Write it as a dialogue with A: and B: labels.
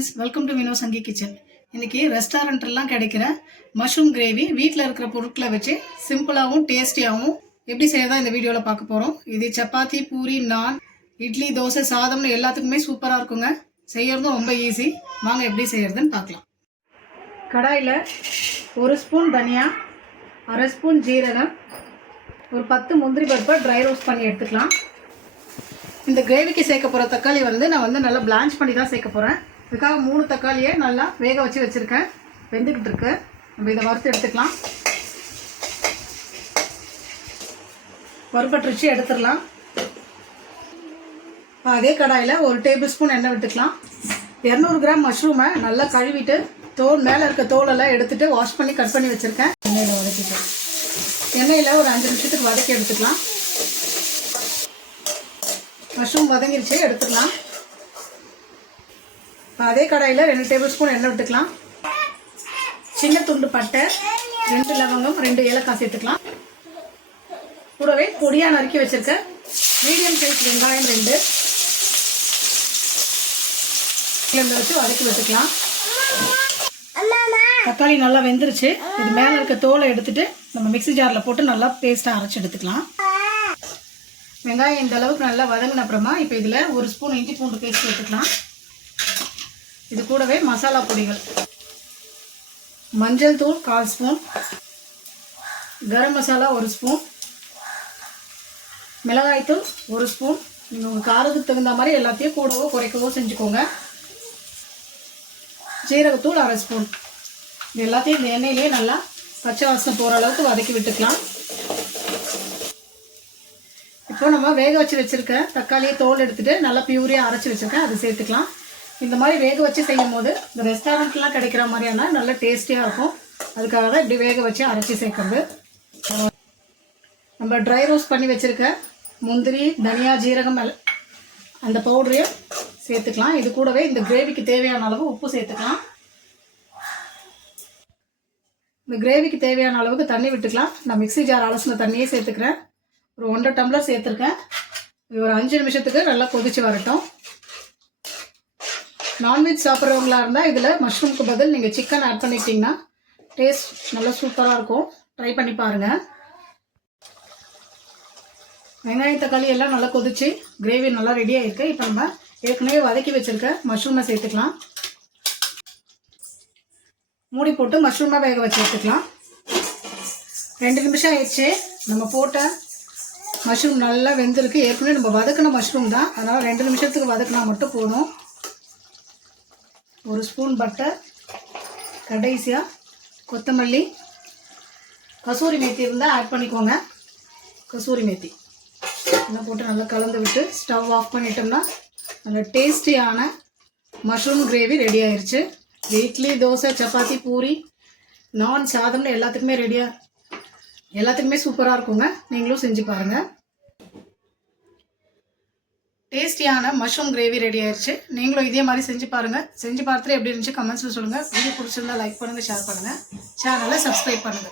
A: Friends welcome to Vino Sangi kitchen இன்னைக்கு ரெஸ்டாரண்ட்லாம் கிடைக்கிற மஷ்ரூம் கிரேவி வீட்டில் இருக்கிற பொருட்களை வச்சு சிம்பிளாகவும் டேஸ்டியாகவும் எப்படி செய்யறதா இந்த வீடியோவில் பார்க்க போகிறோம் இது சப்பாத்தி பூரி நான் இட்லி தோசை சாதம்னு எல்லாத்துக்குமே சூப்பராக இருக்குங்க. செய்யறதும் ரொம்ப ஈஸி வாங்க எப்படி செய்யறதுன்னு பார்க்கலாம். கடாயில் ஒரு ஸ்பூன் தனியா அரை ஸ்பூன் ஜீரகம் ஒரு பத்து முந்திரி பருப்பை ட்ரை ரோஸ்ட் பண்ணி எடுத்துக்கலாம். இந்த கிரேவிக்கு சேர்க்க போகிற தக்காளி வந்து நான் வந்து நல்லா பிளான்ச் பண்ணி தான் சேர்க்க போகிறேன் இதுக்காக மூணு தக்காளியை நல்லா வேக வச்சு வச்சுருக்கேன். வெந்துக்கிட்டு இருக்கு நம்ம இதை வறுத்து எடுத்துக்கலாம். வறுபட்டுருச்சு எடுத்துடலாம். அதே கடாயில் ஒரு டேபிள் ஸ்பூன் எண்ணெய் விட்டுக்கலாம். இரநூறு கிராம் மஷ்ரூமை நல்லா கழுவிட்டு தோல் மேலே இருக்க தோலெல்லாம் எடுத்துட்டு வாஷ் பண்ணி கட் பண்ணி வச்சுருக்கேன். எண்ணெயில் வதக்கிட்டு எண்ணெயில் ஒரு அஞ்சு நிமிஷத்துக்கு வதக்கி எடுத்துக்கலாம். மஷ்ரூம் வதங்கிருச்சு எடுத்துக்கலாம் அதே கடாயில் ரெண்டு டேபிள் ஸ்பூன் எண்ணெய் விட்டுக்கலாம். சின்ன துண்டு பட்டை ரெண்டு லவங்கம் ரெண்டு ஏலக்காய் சேர்த்துக்கலாம். கூடவே பொடியாக நறுக்கி வச்சுருக்க மீடியம் சைஸ் வெங்காயம் ரெண்டு. இதில் வச்சு வதக்கி வச்சுக்கலாம். தக்காளி நல்லா வெந்துருச்சு. இது மேலே இருக்க தோலை எடுத்துட்டு நம்ம மிக்ஸி ஜாரில் போட்டு நல்லா பேஸ்ட்டாக அரைச்சி எடுத்துக்கலாம். வெங்காயம் இந்த அளவுக்கு நல்லா வதங்கின அப்புறமா இப்போ இதில் ஒரு ஸ்பூன் இஞ்சி பூண்டு பேஸ்ட் எடுத்துக்கலாம் இது கூடவே மசாலா பொடிகள். மஞ்சள் தூள் கால் ஸ்பூன். கரம் மசாலா ஒரு ஸ்பூன். மிளகாய்த்தூள் ஒரு ஸ்பூன். நீங்கள் உங்கள் காரத்துக்கு தகுந்த மாதிரி எல்லாத்தையும் கூடவோ குறைக்கவோ செஞ்சுக்கோங்க. சீரகத்தூள் அரை ஸ்பூன். இது எல்லாத்தையும் இந்த எண்ணெயிலேயே நல்லா பச்சை வாசனை போகிற அளவுக்கு வதக்கி விட்டுக்கலாம். இப்போ நம்ம வேக வச்சு வச்சுருக்க தக்காளியை தோல் எடுத்துகிட்டு நல்லா பியூரியாக அரைச்சி வச்சுருக்கேன். அதை சேர்த்துக்கலாம். இந்த மாதிரி வேக வச்சு செய்யும் போது இந்த ரெஸ்டாரண்ட்லாம் கிடைக்கிற மாதிரியான நல்ல டேஸ்டியாக இருக்கும். அதுக்காக தான் இப்படி வேக வச்சு அரைச்சி சேர்க்கறது. நம்ம ட்ரை ரோஸ்ட் பண்ணி வச்சுருக்க முந்திரி தனியா ஜீரகம் அந்த பவுடரையும் சேர்த்துக்கலாம். இது கூடவே இந்த கிரேவிக்கு தேவையான அளவு உப்பு சேர்த்துக்கலாம். இந்த கிரேவிக்கு தேவையான அளவுக்கு தண்ணி விட்டுக்கலாம். நான் மிக்ஸி ஜார் அலசின தண்ணியே சேர்த்துக்கிறேன். ஒரு ஒன்றரை டம்ளர் சேர்த்துருக்கேன். இது ஒரு அஞ்சு நிமிஷத்துக்கு நல்லா கொதிச்சு வரட்டும். நான்வெஜ் சாப்பிட்றவங்களா இருந்தால் இதில் மஷ்ரூம்க்கு பதில் நீங்கள் சிக்கன் ஆட் பண்ணிக்கிட்டிங்கன்னா டேஸ்ட் நல்லா சூப்பராக இருக்கும். ட்ரை பண்ணி பாருங்கள் வெங்காயம் தக்காளி எல்லாம் நல்லா கொதிச்சு கிரேவி நல்லா ரெடியாக ஆயிருக்கு. இப்போ நம்ம ஏற்கனவே வதக்கி வச்சுருக்க மஷ்ரூமை சேர்த்துக்கலாம். மூடி போட்டு மஷ்ரூமை வேக வச்சு எடுத்துக்கலாம். ரெண்டு நிமிஷம் ஆயிடுச்சு. நம்ம போட்ட மஷ்ரூம் நல்லா வெந்திருக்கு. ஏற்கனவே நம்ம வதக்கின மஷ்ரூம் தான். அதனால் ரெண்டு நிமிஷத்துக்கு வதக்கினா மட்டும் போதும். ஒரு ஸ்பூன் பட்டர் கடைசியாக கொத்தமல்லி கசூரி மேத்தி இருந்தால் ஆட் பண்ணிக்கோங்க. கசூரி மேத்தி. எல்லாம் போட்டு நல்லா கலந்து விட்டு ஸ்டவ் ஆஃப் பண்ணிட்டோம்னா நல்ல டேஸ்டியான மஷ்ரூம் கிரேவி ரெடி ஆயிடுச்சு இட்லி தோசை சப்பாத்தி பூரி நான் சாதம்னு எல்லாத்துக்குமே ரெடியாக எல்லாத்துக்குமே சூப்பராக இருக்குங்க. நீங்களும் செஞ்சு பாருங்கள் டேஸ்டியான மஷ்ரூம் கிரேவி ரெடி ஆயிடுச்சு நீங்களும் இதே மாதிரி செஞ்சு பாருங்கள் செஞ்சு பார்த்துட்டு எப்படி இருந்துச்சு கமெண்ட்ஸில் சொல்லுங்கள் வீடியோ பிடிச்சிருந்தா லைக் பண்ணுங்கள் ஷேர் பண்ணுங்கள் சேனலை சப்ஸ்கிரைப் பண்ணுங்கள்